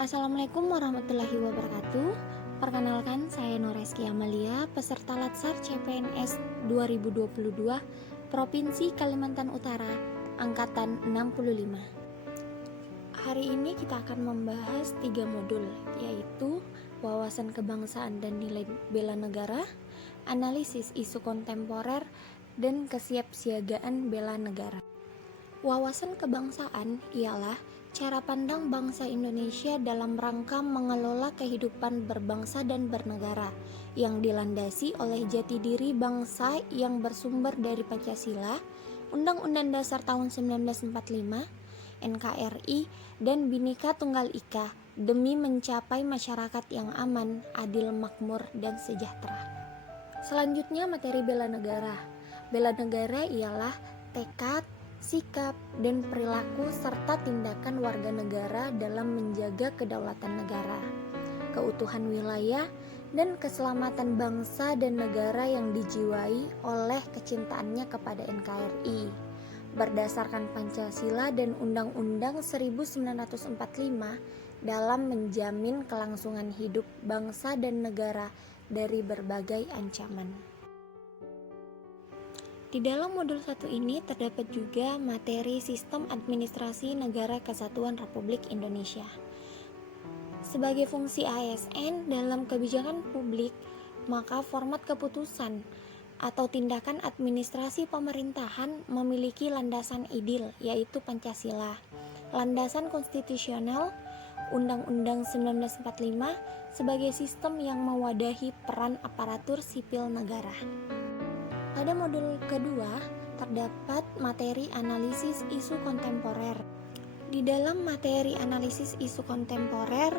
Assalamualaikum warahmatullahi wabarakatuh. Perkenalkan, saya Noreski Amalia, peserta Latsar CPNS 2022 Provinsi Kalimantan Utara, Angkatan 65. Hari ini kita akan membahas 3 modul, yaitu wawasan kebangsaan dan nilai bela negara, analisis isu kontemporer, dan kesiapsiagaan bela negara. Wawasan kebangsaan ialah cara pandang bangsa Indonesia dalam rangka mengelola kehidupan berbangsa dan bernegara yang dilandasi oleh jati diri bangsa yang bersumber dari Pancasila, Undang-Undang Dasar tahun 1945, NKRI, dan Bhinneka Tunggal Ika demi mencapai masyarakat yang aman, adil, makmur, dan sejahtera. Selanjutnya materi bela negara. Bela negara ialah tekad, sikap, dan perilaku serta tindakan warga negara dalam menjaga kedaulatan negara, keutuhan wilayah, dan keselamatan bangsa dan negara yang dijiwai oleh kecintaannya kepada NKRI berdasarkan Pancasila dan Undang-Undang 1945 dalam menjamin kelangsungan hidup bangsa dan negara dari berbagai ancaman. Di dalam modul 1 ini terdapat juga materi Sistem Administrasi Negara Kesatuan Republik Indonesia. Sebagai fungsi ASN dalam kebijakan publik, maka format keputusan atau tindakan administrasi pemerintahan memiliki landasan idil, yaitu Pancasila, landasan konstitusional, Undang-Undang 1945 sebagai sistem yang mewadahi peran aparatur sipil negara. Pada modul kedua, terdapat materi analisis isu kontemporer. Di dalam materi analisis isu kontemporer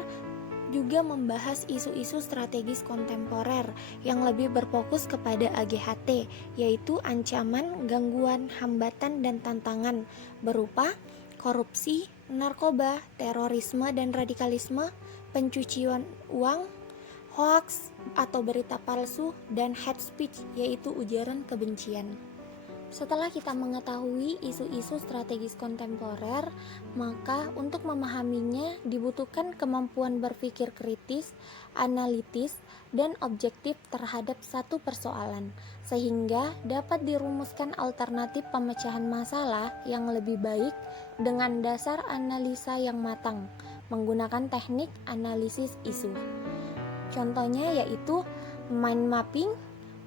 juga membahas isu-isu strategis kontemporer yang lebih berfokus kepada AGHT, yaitu ancaman, gangguan, hambatan, dan tantangan berupa korupsi, narkoba, terorisme dan radikalisme, pencucian uang, hoax atau berita palsu, dan hate speech, yaitu ujaran kebencian. Setelah kita mengetahui isu-isu strategis kontemporer, maka untuk memahaminya dibutuhkan kemampuan berpikir kritis, analitis, dan objektif terhadap satu persoalan, sehingga dapat dirumuskan alternatif pemecahan masalah yang lebih baik dengan dasar analisa yang matang, menggunakan teknik analisis isu. Contohnya yaitu mind mapping,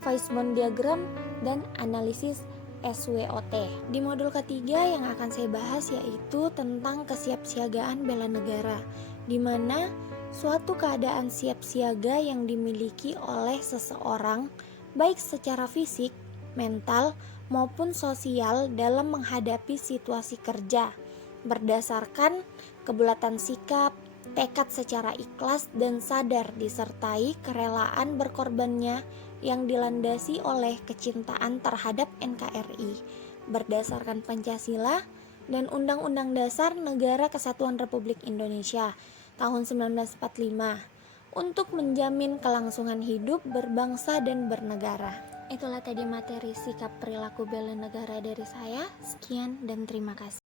voicebone diagram, dan analisis SWOT. Di modul ketiga yang akan saya bahas yaitu tentang kesiapsiagaan bela negara, di mana suatu keadaan siap siaga yang dimiliki oleh seseorang baik secara fisik, mental, maupun sosial dalam menghadapi situasi kerja berdasarkan kebulatan sikap, tekad secara ikhlas dan sadar disertai kerelaan berkorbannya yang dilandasi oleh kecintaan terhadap NKRI berdasarkan Pancasila dan Undang-Undang Dasar Negara Kesatuan Republik Indonesia tahun 1945 untuk menjamin kelangsungan hidup berbangsa dan bernegara. Itulah tadi materi sikap perilaku bela negara dari saya. Sekian dan terima kasih.